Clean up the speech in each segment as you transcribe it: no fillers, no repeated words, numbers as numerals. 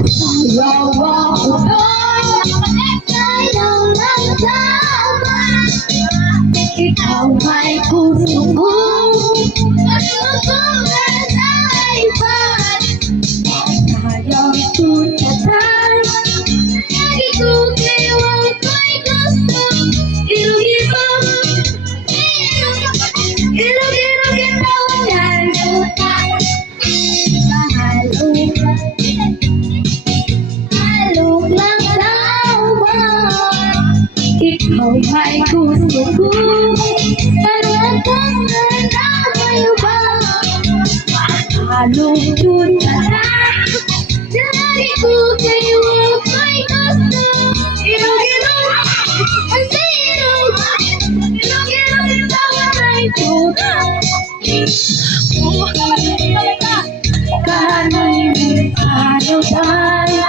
Yawa ko tayo ng sama. Ikaw ay gusto ko. Matutulad ay iban. Sayang tutatan. Lagi ko kayo ko'y gusto. Ilog-ilog. Ilog-ilog ito ang lupa. Halog lang daw ba? Ikaw ay gusto ko. Parang kang nanabayo ba? Halog yun na lang. Lagi ko kayo ako'y gusto. Ilog-ilog ang silog. Ilog-ilog ito ay tuta. Kanin ano tayo?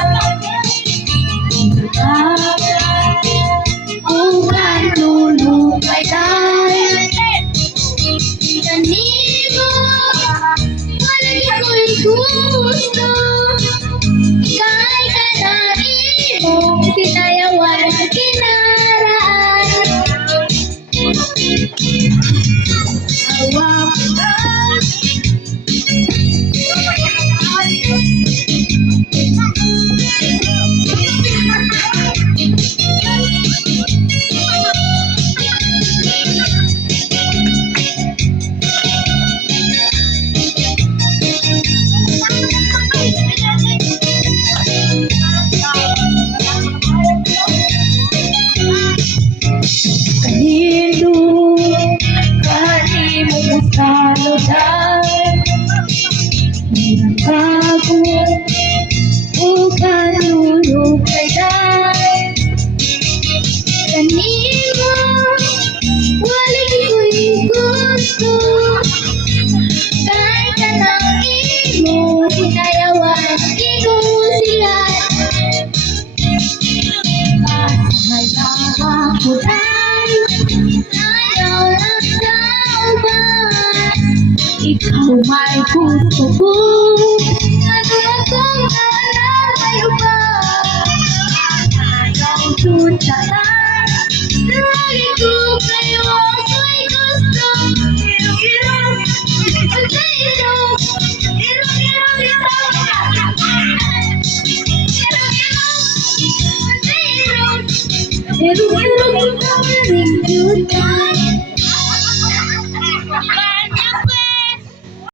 Bukan lulupay tayo. Kanino wala'y ako'y gusto. Kahit kanain mong tinayawan kinaraan. Hawak kanino kahit mo saludan. Nagkago bukan lulupay tayo. Kanino wala'y ako'y gusto. Kahit kanain mo tinayawan ikusihan. Masaya ako tayo. Ayaw lang daw ba? Ikaw ay gusto ko. Ano akong nanabayo ba? Ayaw tutatan. Lagi ko kayo ako'y gusto. Ilog-ilog ang silog. Ilog-ilog ito. Ilog-ilog ang silog. Ilog-ilog ito ang ring.